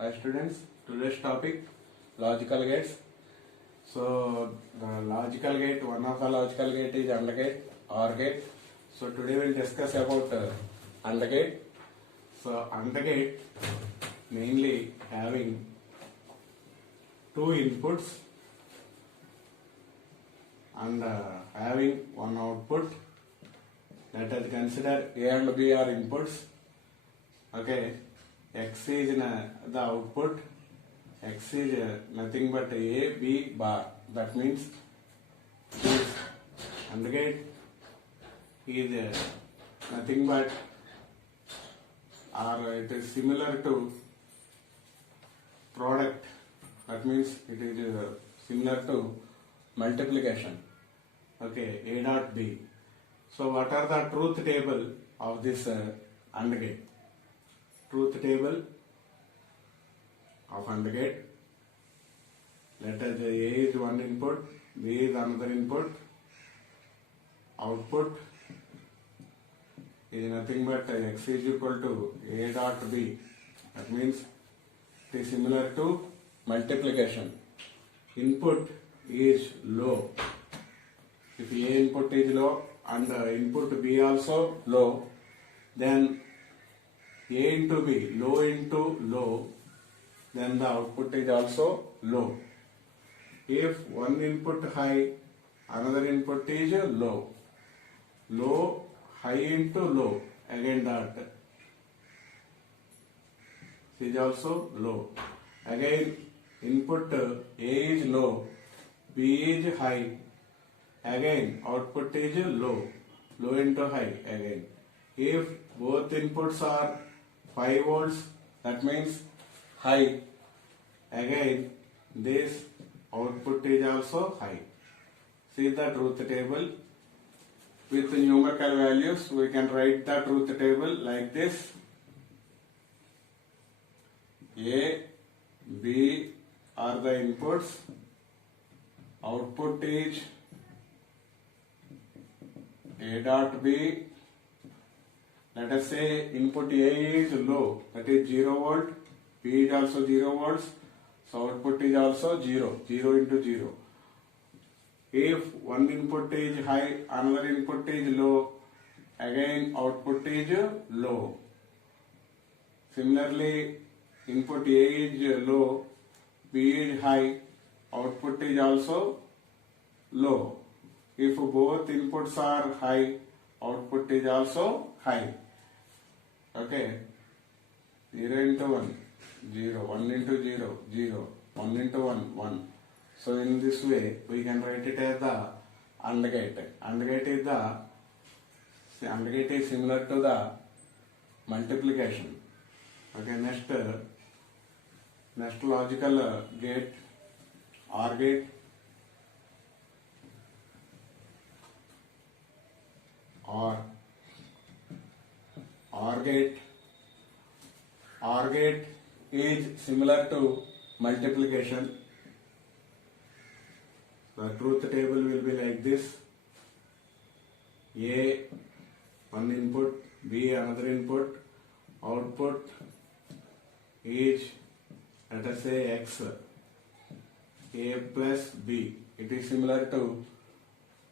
Hi students, today's topic logical gates. So the logical gate, one of the logical gate is AND gate, OR gate. So today we'll discuss about AND gate. So AND gate mainly having two inputs and having one output. Let us consider A and B are inputs. Okay, X is the output. X is nothing but A, B bar. That means this AND gate is nothing but, or it is similar to product. That means it is similar to multiplication. Okay, A dot B. So what are the truth table of this AND gate? Truth table of AND gate. Let us A is one input, B is another input. Output is nothing but X is equal to A dot B. That means it is similar to multiplication. Input is low. If A input is low and input B also low, then A into B, low into low, then the output is also low. If one input high, another input is low. Low, high into low, again that is also low. Again input A is low, B is high, again output is low. Low into high again. If both inputs are 5 volts, that means high. Again this output is also high. See the truth table. With numerical values we can write the truth table like this. A, B are the inputs. Output is A dot B. Let us say input A is low, that is 0 volt, B is also 0 volts, so output is also 0, 0 into 0. If one input is high, another input is low, again output is low. Similarly, input A is low, B is high, output is also low. If both inputs are high, output is also high. Okay, 0 into 1, 0, 1 into 0, 0, 1 into 1, 1. So in this way we can write it as the AND gate. AND gate is similar to the multiplication. Okay, next logical gate, OR gate. OR gate is similar to multiplication. The truth table will be like this. A one input, B another input. Output is, let us say, X. A plus B. It is similar to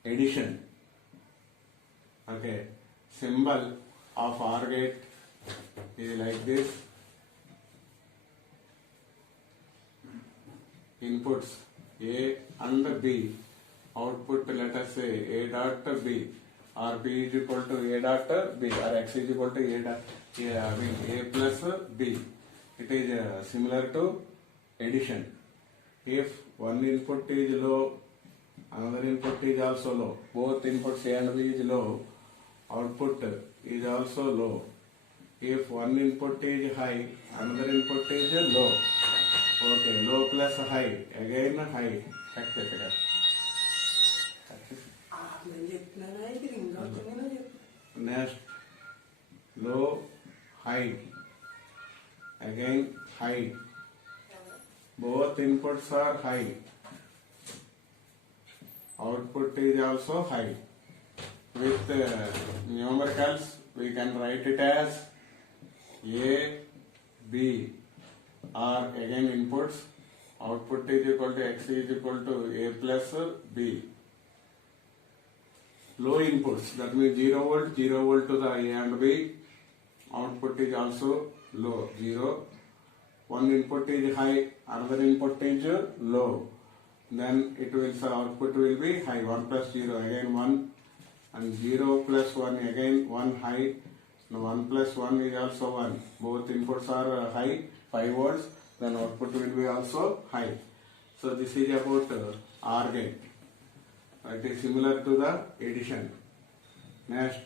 addition. Okay, symbol of OR gate is like this. Inputs A and B, output let us say A dot B, or B is equal to A dot B, or X is equal to A dot A plus B. It is similar to addition. If one input is low, another input is also low, both inputs A and B is low, output is also low. If one input is high, another input is low. Okay, low plus high, again high. Next, low, high, again high. Both inputs are high. Output is also high. With numericals we can write it as A, B, are again inputs. Output is equal to x is equal to a plus b. Low inputs, that means 0 volt to the a and b. Output is also low, 0. One input is high, another input is low. Then it will, so output will be high, 1 plus 0 again 1, and 0 plus 1 again 1 high. Now 1 plus 1 is also 1. Both inputs are high, 5 volts, then output will be also high. So this is about OR gate. It is similar to the addition. Next,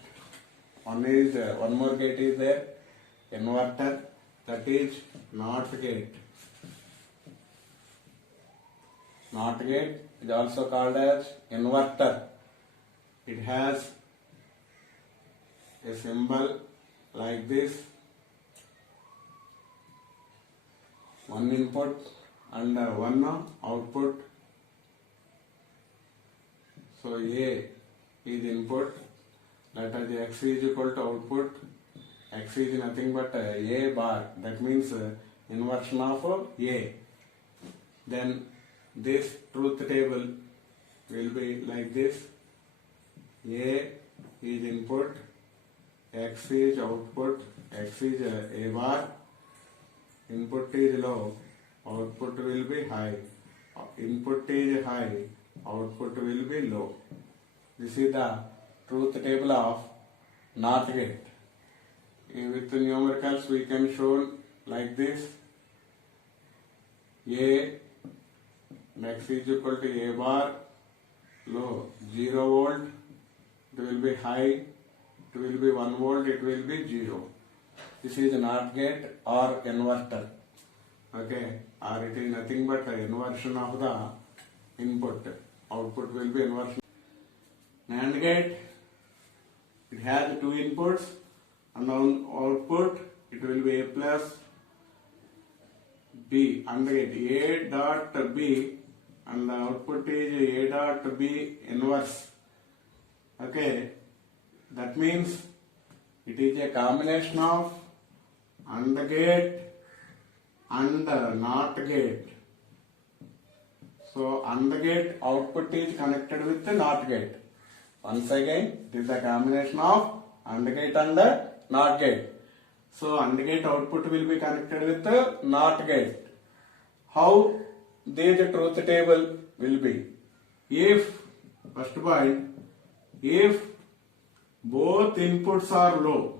one more gate is there, inverter, that is NOT gate. NOT gate is also called as inverter. It has a symbol like this, one input and one output. So A is input, that is X is equal to output. X is nothing but A bar, that means inversion of A. Then this truth table will be like this. A is input, X is output, X is A bar, input is low, output will be high. Input is high, output will be low. This is the truth table of NOT gate. With numericals we can show like this. A, X is equal to A bar, low 0 volt, it will be high, it will be 1 volt, it will be 0. This is NOT gate or inverter. Okay, or it is nothing but inversion of the input. Output will be inversion. NAND gate, it has two inputs, and on output it will be A plus B, and A dot B, and the output is A dot B inverse. Okay, that means it is a combination of AND gate and NOT gate. So AND gate output is connected with the NOT gate. Once again, it is the combination of AND gate and the NOT gate. So AND gate output will be connected with the NOT gate. How the truth table will be? If, first point, if both inputs are low,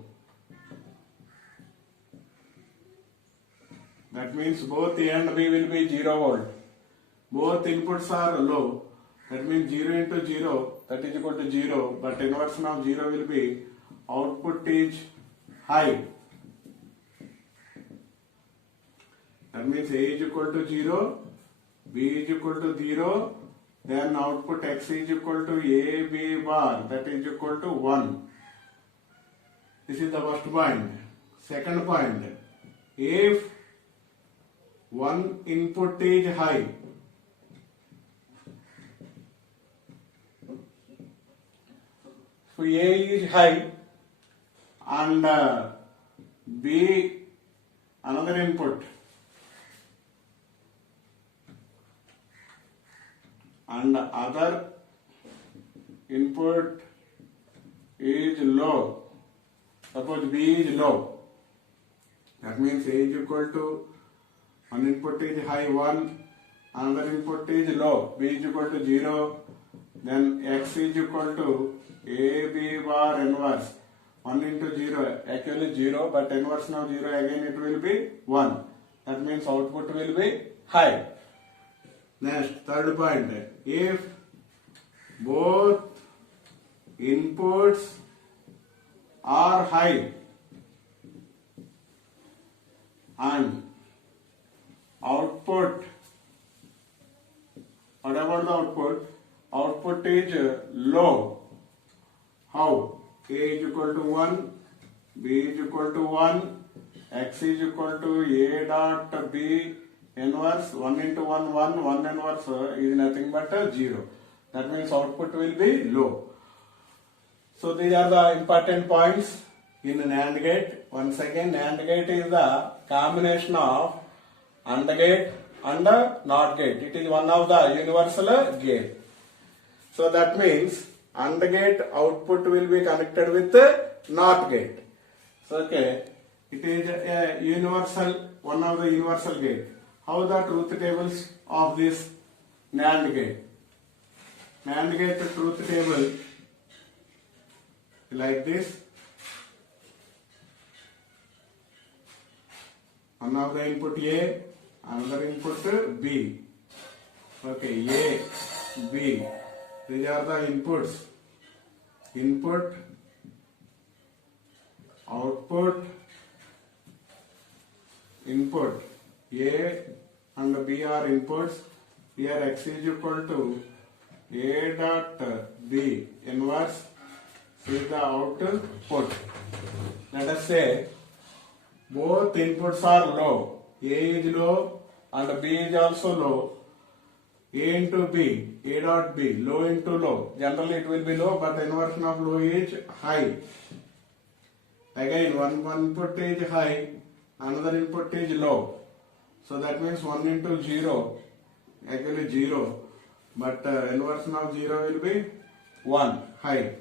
that means both A and B will be 0 volt. Both inputs are low, that means 0 into 0, that is equal to 0, but inversion of 0 will be output is high. That means A is equal to 0, B is equal to 0, then output X is equal to A, B bar, that is equal to 1. This is the first point. Second point, if one input is high, so A is high and B another input, and other input is low. Suppose B is low, that means A is equal to, one input is high 1, another input is low, B is equal to 0, then X is equal to A, B bar inverse, 1 into 0, actually 0, but inverse of 0 again it will be 1. That means output will be high. Next, third point, if both inputs are high and output, what about the output? Output is low. How? A is equal to 1, B is equal to 1, X is equal to A dot B inverse, 1 into 1, 1 inverse is nothing but 0. That means output will be low. So these are the important points in NAND gate. Once again, NAND gate is the combination of AND gate and NOT gate. It is one of the universal gate. So that means AND gate output will be connected with NOT gate. So okay, it is a universal, one of the universal gate. How the truth tables of this NAND gate? NAND gate truth table like this. One of the input A, another input B. Okay, A, B. These are the inputs. Input, output, input. A and B are inputs. Here X is equal to A dot B inverse is the output. Let us say both inputs are low. A is low and B is also low. A into B, A dot B, low into low. Generally it will be low, but the inversion of low is high. Again, one input is high, another input is low. So that means 1 into 0, actually 0, but inversion of 0 will be 1, high.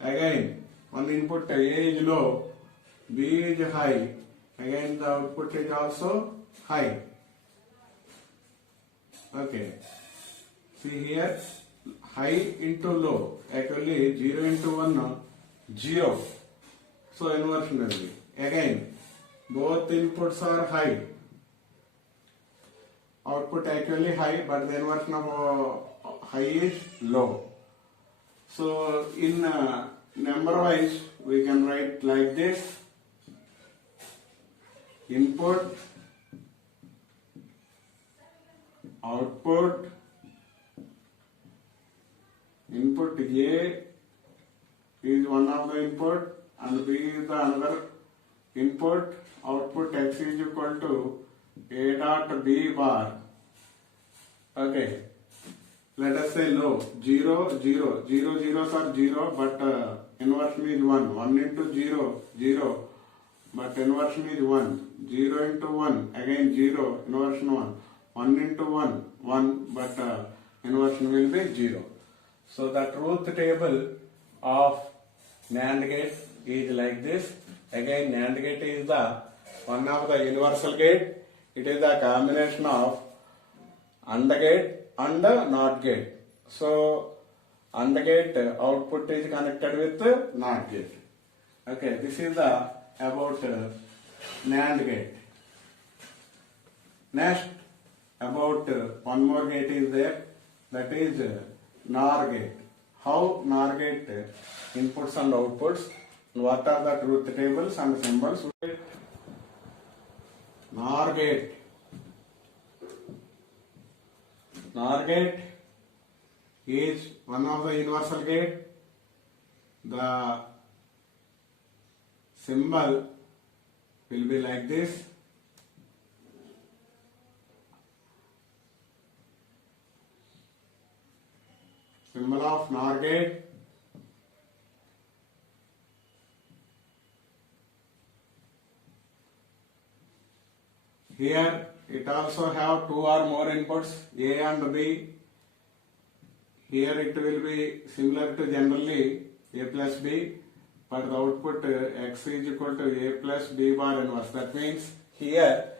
Again, one input A is low, B is high. Again, the output is also high. Okay. See here, high into low. Actually, 0 into 1, 0. So, inversion will be. Again, both inputs are high. Output actually high, but the inversion of high is low. So, in number wise, we can write like this. Input, output, input A is one of the input and B is the another input. Output X is equal to A dot B bar. Okay. Let us say low. 0, 0. 0 zeros are 0, but inversion is 1. 1 into 0, 0. But inversion is 1. 0 into 1, again 0, inversion 1. 1 into 1, 1, but inversion will be 0. So the truth table of NAND gate is like this. Again, NAND gate is the one of the universal gate. It is the combination of AND gate and NOT gate. So AND gate output is connected with NOT gate. Okay, this is the about NAND gate. Next, about one more gate is there, that is NOR gate. How NOR gate inputs and outputs, what are the truth tables and symbols. NOR gate. NOR gate is one of the universal gate. The symbol will be like this. Symbol of NOR gate. Here it also have two or more inputs, A and B. Here it will be similar to generally A plus B, but the output X is equal to A plus B bar inverse. That means here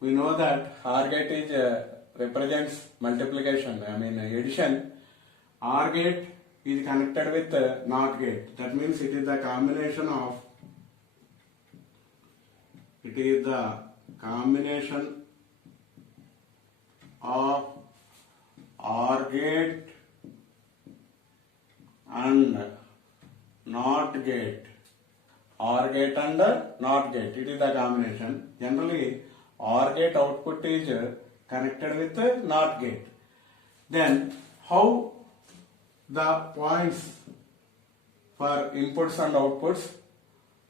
we know that OR gate is represents multiplication, addition. OR gate is connected with NOT gate. That means it is the combination of OR gate and NOT gate. OR gate and NOT gate. It is the combination. Generally, OR gate output is connected with NOT gate. Then, how the points for inputs and outputs?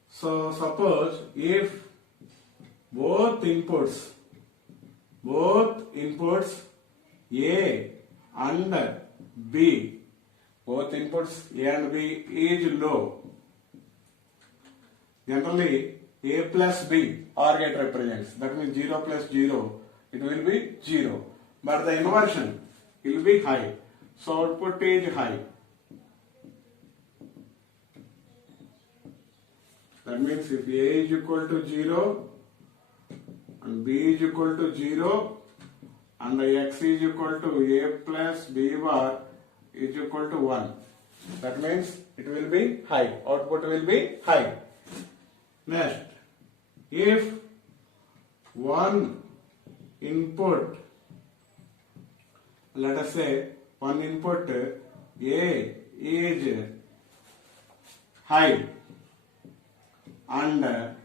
So, suppose if both inputs A and B, both inputs A and B is low. Generally, A plus B OR gate represents. That means 0 plus 0, it will be 0. But the inversion will be high. So output is high. That means if A is equal to 0 and B is equal to 0 and the X is equal to A plus B bar is equal to 1. That means it will be high. Output will be high. Next, if one input, let us say one input A is high and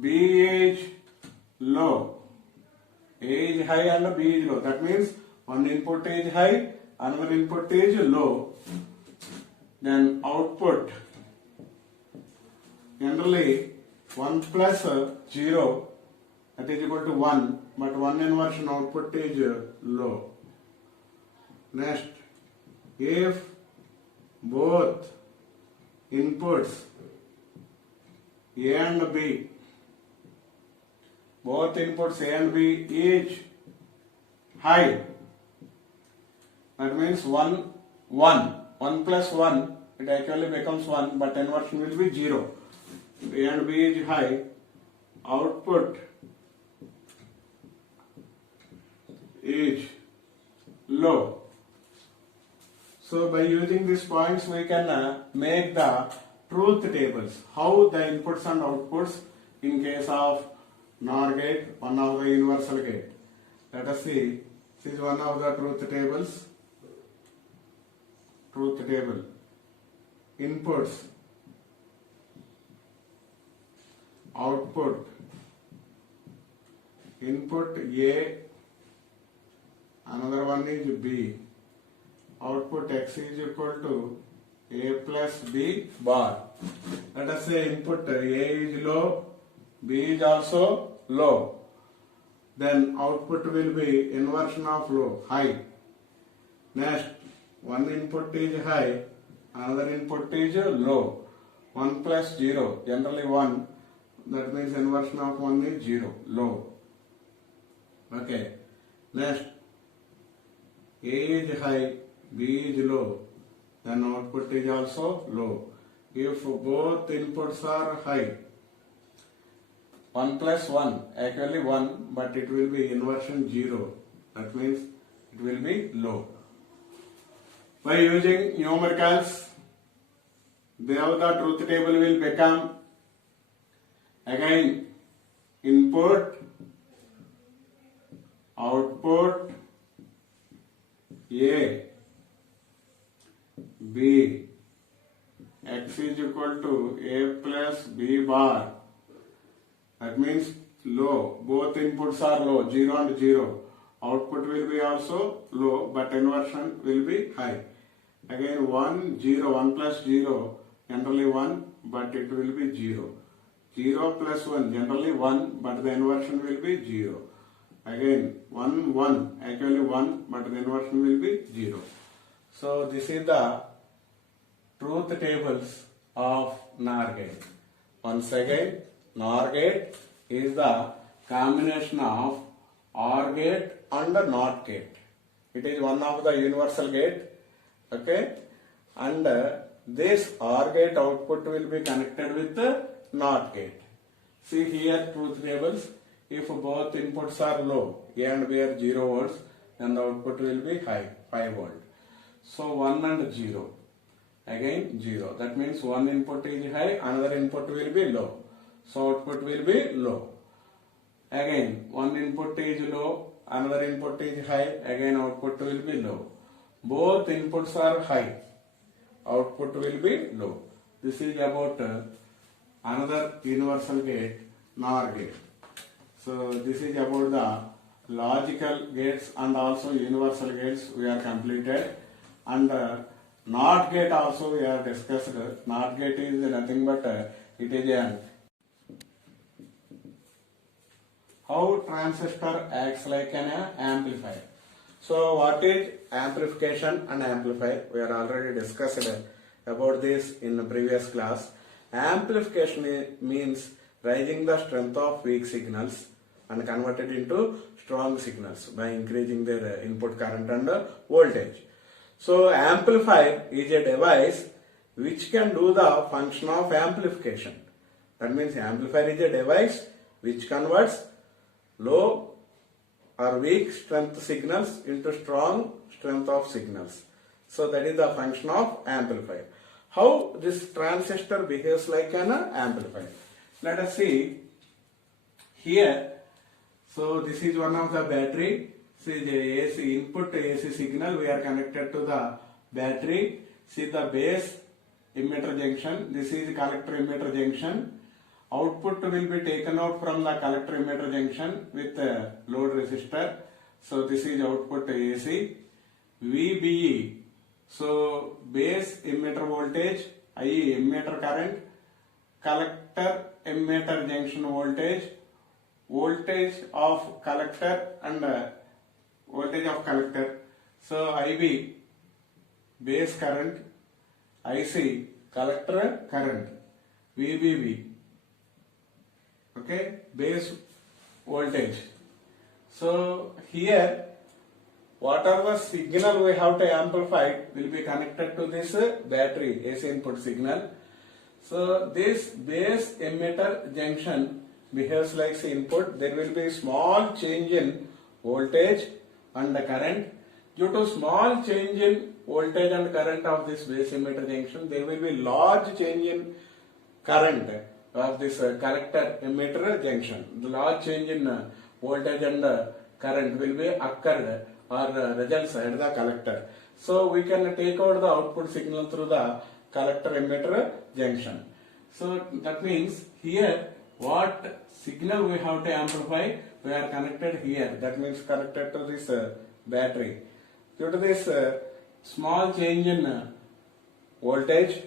B is low. A is high and B is low. That means one input is high, another input is low. Then output generally 1 plus 0, that is equal to 1, but 1 inversion output is low. Next, if both inputs A and B, both inputs A and B is high, that means 1 plus 1, it actually becomes 1, but inversion will be 0. A and B is high, output is low. So by using these points we can make the truth tables. How the inputs and outputs in case of NOR gate, one of the universal gate. Let us see. This is one of the truth tables. Truth table. Inputs, output, input A, another one is B. Output X is equal to A plus B bar. Let us say input A is low, B is also low. Then output will be inversion of low, high. Next, one input is high, another input is low. 1 plus 0, generally 1, that means inversion of 1 is 0, low. Okay. Next, A is high, B is low, then output is also low. If both inputs are high, 1 plus 1, actually 1, but it will be inversion 0, that means it will be low. By using numericals, now the truth table will become again input, output, A, B, X is equal to A plus B bar. That means low. Both inputs are low, 0 and 0. Output will be also low, but inversion will be high. Again 1, 0, 1 plus 0, generally 1, but it will be 0. 0 plus 1, generally 1, but the inversion will be 0. Again 1, 1, actually 1, but the inversion will be 0. So this is the truth tables of NOR gate. Once again, NOR gate is the combination of OR gate and the NOT gate. It is one of the universal gate. Okay, and this OR gate output will be connected with the NOT gate. See here truth tables. If both inputs are low, A and B are 0 volts, then the output will be high, 5 volt. So 1 and 0. Again 0. That means one input is high, another input will be low. So output will be low. Again one input is low, another input is high, again output will be low. Both inputs are high, output will be low. This is about another universal gate, NOR gate. So this is about the logical gates and also universal gates we are completed. And NOT gate also we are discussed. NOT gate is nothing but it is an how transistor acts like an amplifier. So what is amplification and amplifier? We are already discussed about this in the previous class. Amplification means raising the strength of weak signals and converted into strong signals by increasing their input current and voltage. So amplifier is a device which can do the function of amplification. That means amplifier is a device which converts low or weak strength signals into strong strength of signals. So that is the function of amplifier. How this transistor behaves like an amplifier? Let us see here. So this is one of the battery. See the AC input AC signal. We are connected to the battery. See the base emitter junction. This is collector emitter junction. Output will be taken out from the collector emitter junction with a load resistor. So this is output AC. VBE. So base emitter voltage, IE emitter current, collector emitter junction voltage, voltage of collector and voltage of collector. So IB base current, IC collector current, VBB okay base voltage. So here whatever signal we have to amplify will be connected to this battery AC input signal. So this base emitter junction behaves like the input. There will be small change in voltage and the current. Due to small change in voltage and current of this base emitter junction, there will be large change in current of this collector emitter junction. The large change in voltage and current will be occurred or results at the collector. So we can take out the output signal through the collector emitter junction. So that means here what signal we have to amplify, we are connected here. That means connected to this battery. Due to this small change in voltage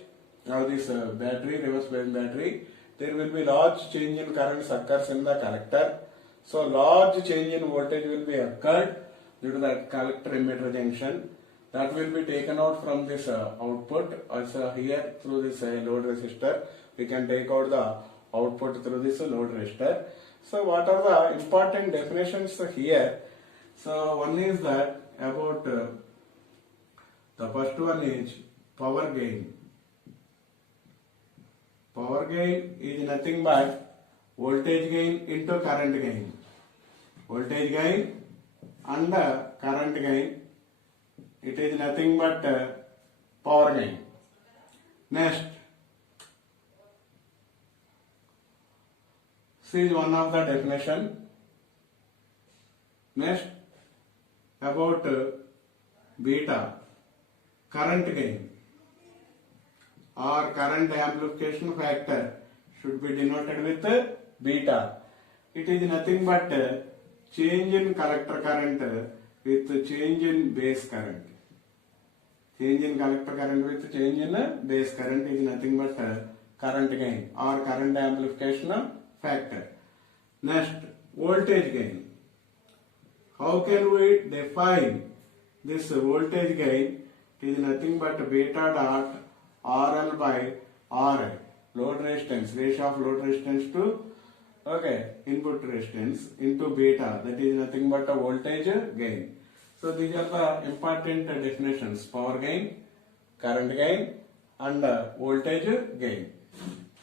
of this battery, reverse bias battery, there will be large change in currents occurs in the collector. So large change in voltage will be occurred due to the collector emitter junction. That will be taken out from this output. Also here through this load resistor, we can take out the output through this load resistor. So what are the important definitions here? So one is that about the first one is power gain. Power gain is nothing but voltage gain into current gain. Voltage gain and current gain, it is nothing but power gain. Next, this is one of the definition. Next, about beta, current gain or current amplification factor should be denoted with beta. It is nothing but change in collector current with change in base current. Change in collector current with change in base current is nothing but current gain or current amplification factor. Next, voltage gain. How can we define this voltage gain? It is nothing but beta dot RL by RI, load resistance, ratio of load resistance to input resistance into beta, that is nothing but a voltage gain. So these are the important definitions: power gain, current gain and voltage gain.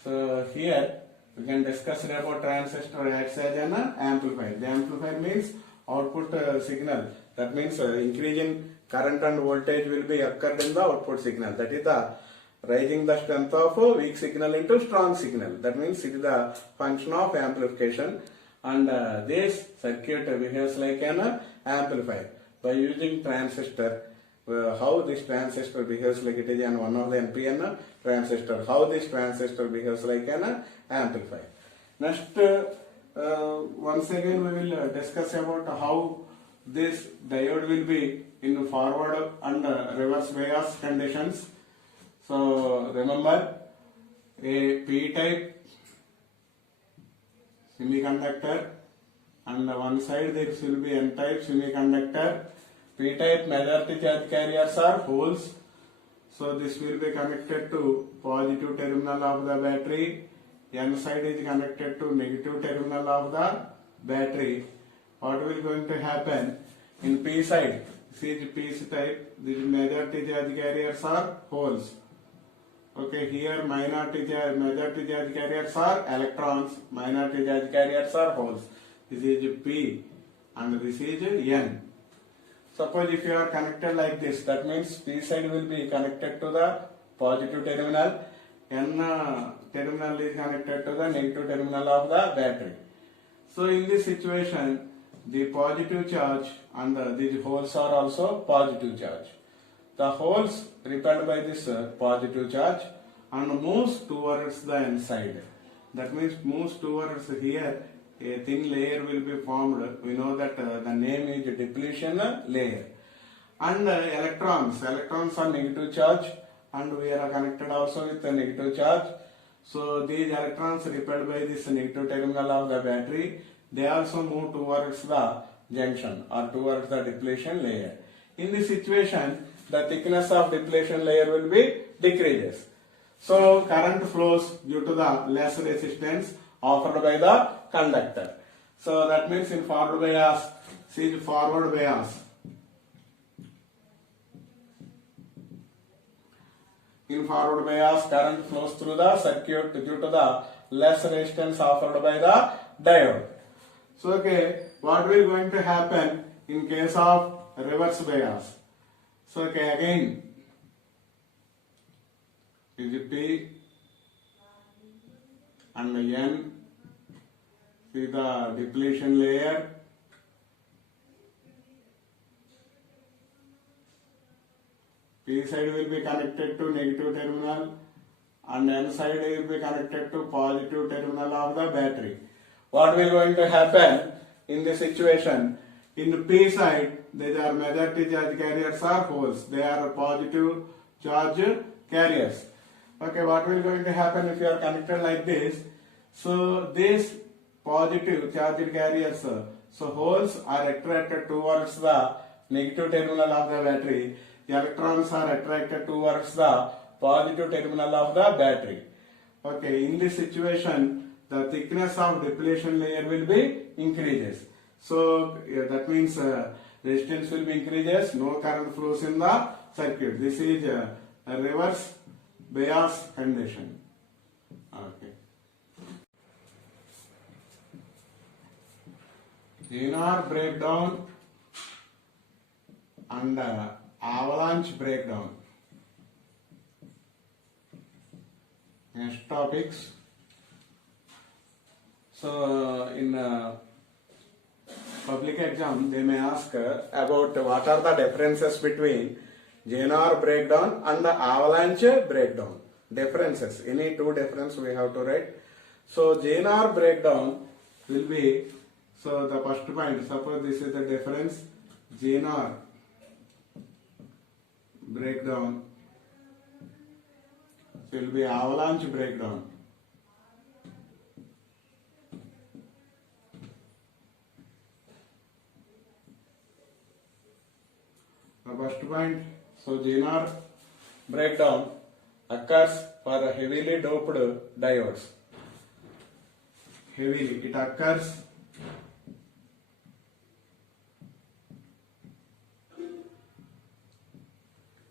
So here we can discuss about transistor acts as an amplifier. The amplifier means output signal. That means increase in current and voltage will be occurred in the output signal. That is the raising the strength of a weak signal into strong signal. That means it is the function of amplification, and this circuit behaves like an amplifier. By using transistor, how this transistor behaves like it is an one of the NPN transistor. How this transistor behaves like an amplifier. Next, once again we will discuss about how this diode will be in forward and reverse bias conditions. So remember, a P-type semiconductor, and one side there will be N-type semiconductor. P-type majority charge carriers are holes. So this will be connected to positive terminal of the battery. N side is connected to negative terminal of the battery. What will going to happen in P side? This is P type. This majority charge carriers are holes. Okay, here majority charge carriers are electrons, minority charge carriers are holes. This is P and this is N. Suppose if you are connected like this, that means P side will be connected to the positive terminal, N terminal is connected to the negative terminal of the battery. So in this situation, the positive charge and these holes are also positive charge. The holes repelled by this positive charge and moves towards the N side. That means moves towards here. A thin layer will be formed. We know that the name is depletion layer. And electrons are negative charge, and we are connected also with the negative charge. So these electrons repelled by this negative terminal of the battery, they also move towards the junction or towards the depletion layer. In this situation, the thickness of depletion layer will be decreases. So current flows due to the less resistance offered by the conductor. So that means in forward bias, see forward bias. In forward bias, current flows through the circuit due to the less resistance offered by the diode. So okay, what will going to happen in case of reverse bias? So okay, again is P and N. See the depletion layer. P side will be connected to negative terminal and N side will be connected to positive terminal of the battery. What will going to happen in this situation? In the P side, there are majority charge carriers are holes. They are positive charge carriers. Okay, what will going to happen if you are connected like this? So this positive charged carriers, so holes are attracted towards the negative terminal of the battery. The electrons are attracted towards the positive terminal of the battery. Okay, in this situation, the thickness of depletion layer will be increases. So that means resistance will be increases, no current flows in the circuit. This is a reverse bias condition. Okay. Zener breakdown and avalanche breakdown. Next topics. So in public exam, they may ask about what are the differences between Zener breakdown and the avalanche breakdown. Differences. Any two differences we have to write. So Zener breakdown will be, so the first point, suppose this is the difference, Zener breakdown will be avalanche breakdown. The first point, so Zener breakdown occurs for heavily doped diodes. Heavily, it occurs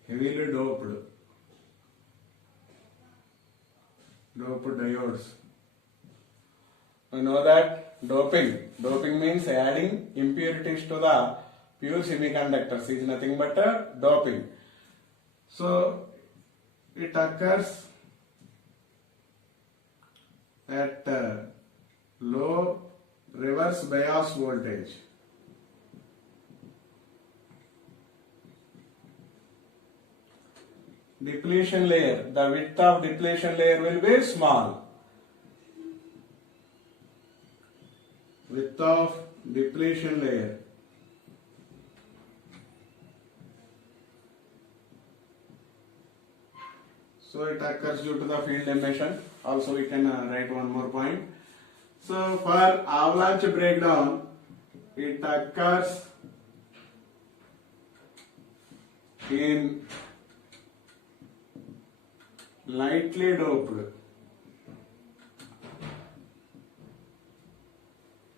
heavily doped diodes. We know that doping means adding impurities to the pure semiconductors is nothing but doping. So it occurs at low reverse bias voltage. Depletion layer, the width of depletion layer will be small. Width of depletion layer. So it occurs due to the field emission. Also we can write one more point. So for avalanche breakdown, it occurs in lightly doped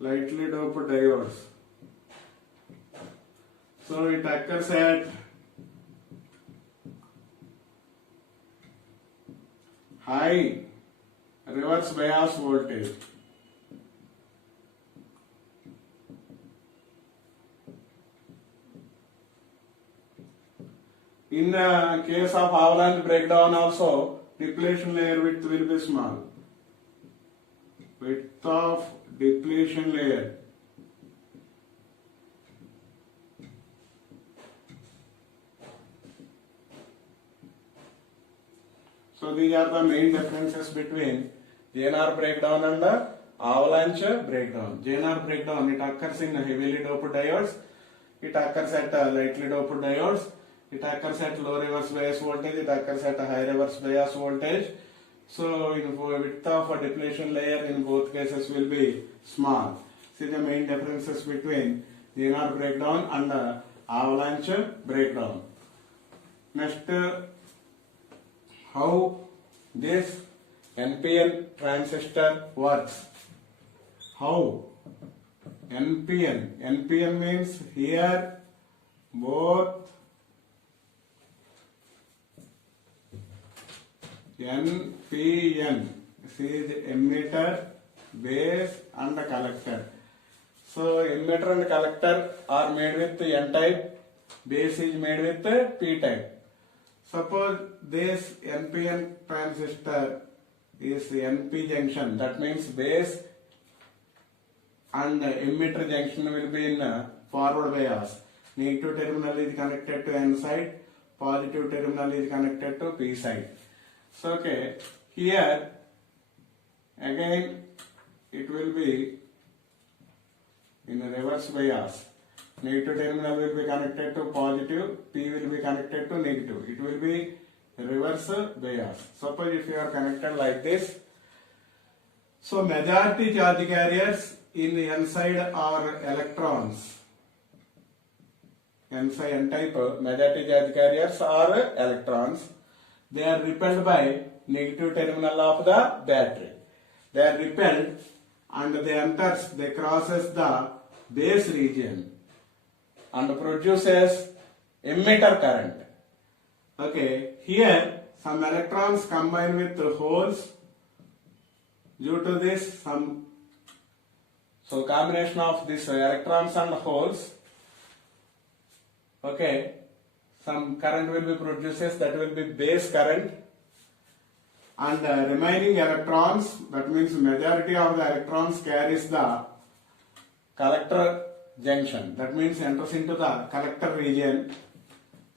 lightly doped diodes. So it occurs at high reverse bias voltage. In the case of avalanche breakdown also, depletion layer width will be small. Width of depletion layer. So these are the main differences between GNR breakdown and the avalanche breakdown. GNR breakdown, it occurs in heavily doped diodes. It occurs at lightly doped diodes. It occurs at low reverse bias voltage. It occurs at a high reverse bias voltage. So in width of a depletion layer in both cases will be small. See the main differences between GNR breakdown and the avalanche breakdown. Next, how this NPN transistor works. How? NPN means here both NPN, see the emitter, base and the collector. So emitter and collector are made with N type, base is made with P type. Suppose this NPN transistor is NP junction, that means base and emitter junction will be in forward bias. Negative terminal is connected to N side, positive terminal is connected to P side. So okay, here again it will be in a reverse bias. Negative terminal will be connected to positive, P will be connected to negative. It will be reverse bias. Suppose if you are connected like this, so majority charge carriers in the N side are electrons. N type majority charge carriers are electrons. They are repelled by negative terminal of the battery. They are repelled and they crosses the base region and produces emitter current. Okay, here some electrons combine with holes. Due to this, so combination of this electrons and holes, okay, some current will be produces, that will be base current, and the remaining electrons, that means majority of the electrons carries the collector junction, that means enters into the collector region.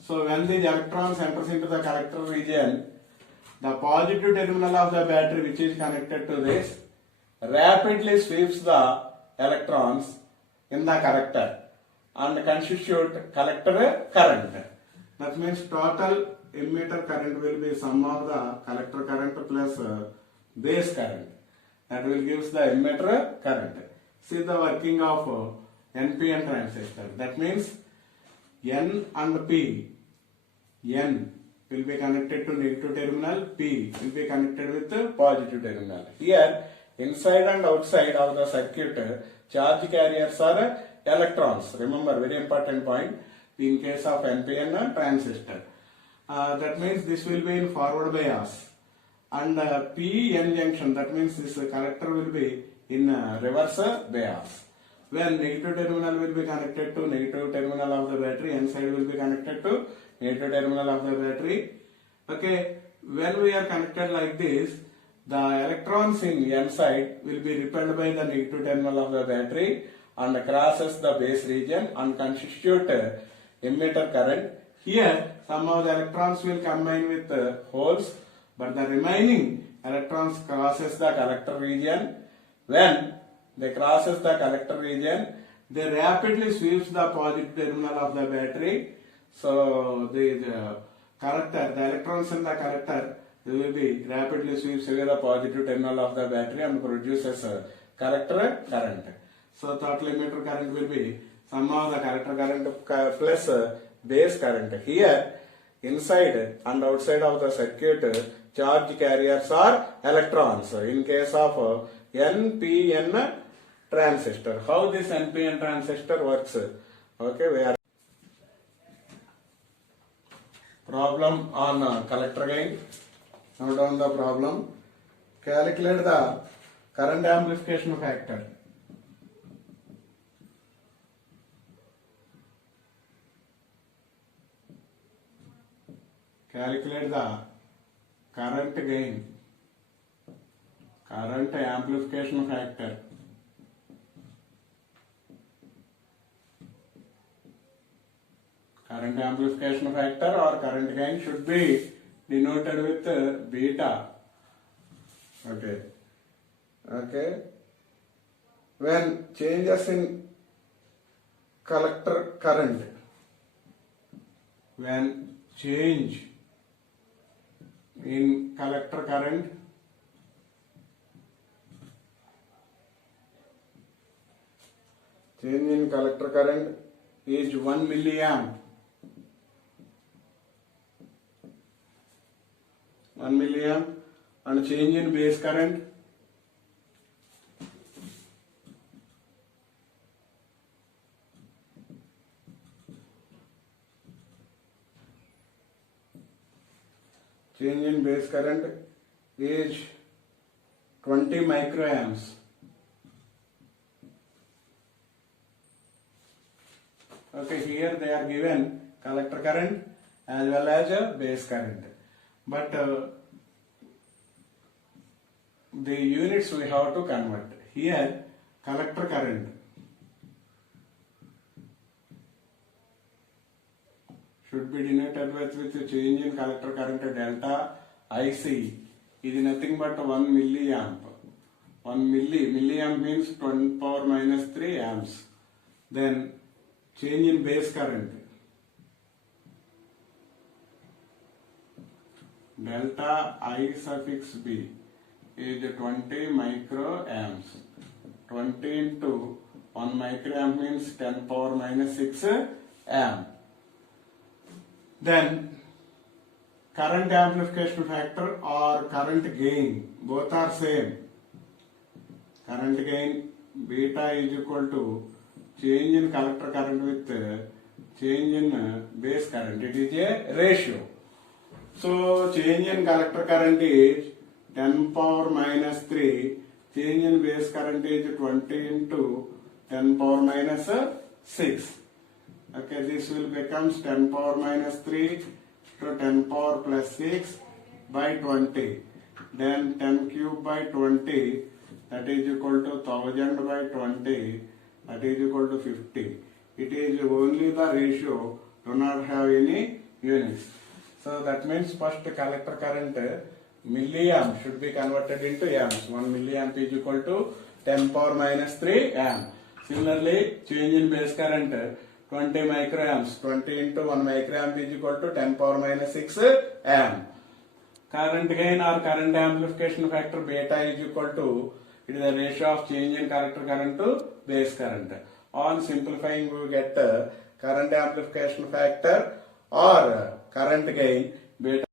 So when these electrons enters into the collector region, the positive terminal of the battery which is connected to this rapidly sweeps the electrons in the collector and constitute collector current. That means total emitter current will be sum of the collector current plus base current. That will give the emitter current. See the working of NPN transistor. That means N and P. N will be connected to negative terminal, P will be connected with the positive terminal. Here, inside and outside of the circuit, charge carriers are electrons. Remember, very important point in case of NPN transistor. That means this will be in forward bias. And P-N junction, that means this collector will be in reverse bias. When negative terminal will be connected to negative terminal of the battery, N side will be connected to negative terminal of the battery. Okay, when we are connected like this, the electrons in N side will be repelled by the negative terminal of the battery and crosses the base region and constitute emitter current. Here, some of the electrons will combine with holes, but the remaining electrons crosses the collector region. When they crosses the collector region, they rapidly sweeps the positive terminal of the battery. So the collector, the electrons in the collector, they will be rapidly sweeps away the positive terminal of the battery and produces collector current. So total emitter current will be sum of the collector current plus base current. Here, inside and outside of the circuit, charge carriers are electrons. In case of NPN transistor. How this NPN transistor works? Okay, we are problem on collector gain. Note down the problem. Calculate the current amplification factor. Calculate the current gain, current amplification factor. Current amplification factor or current gain should be denoted with beta. Okay. Okay. When changes in collector current, when change in collector current is 1 milliamp. 1 milliamp, and change in base current is 20 microamps. Okay, here they are given collector current as well as base current, but the units we have to convert. Here collector current should be denoted with change in collector current delta IC is nothing but 1 milliamp. 1 milliamp means 10 power minus 3 amps. Then change in base current delta I suffix B is 20 microamps. 20 into 1 microamp means 10 power minus 6 amp. Then current amplification factor or current gain, both are same. Current gain beta is equal to change in collector current with change in base current. It is a ratio. So change in collector current is 10 power minus 3. Change in base current is 20 into 10 power minus 6. Okay, this will becomes 10 power minus 3 to 10 power plus 6 by 20. Then 10 cube by 20, that is equal to 1000 by 20, that is equal to 50. It is only the ratio, do not have any units. So that means first collector current milliamp should be converted into amps. 1 milliamp is equal to 10 power minus 3 amp. Similarly, change in base current 20 microamps. 20 into 1 microamp is equal to 10 power minus 6 amp. Current gain or current amplification factor beta is equal to, it is the ratio of change in collector current to base current. On simplifying, we get current amplification factor or current gain beta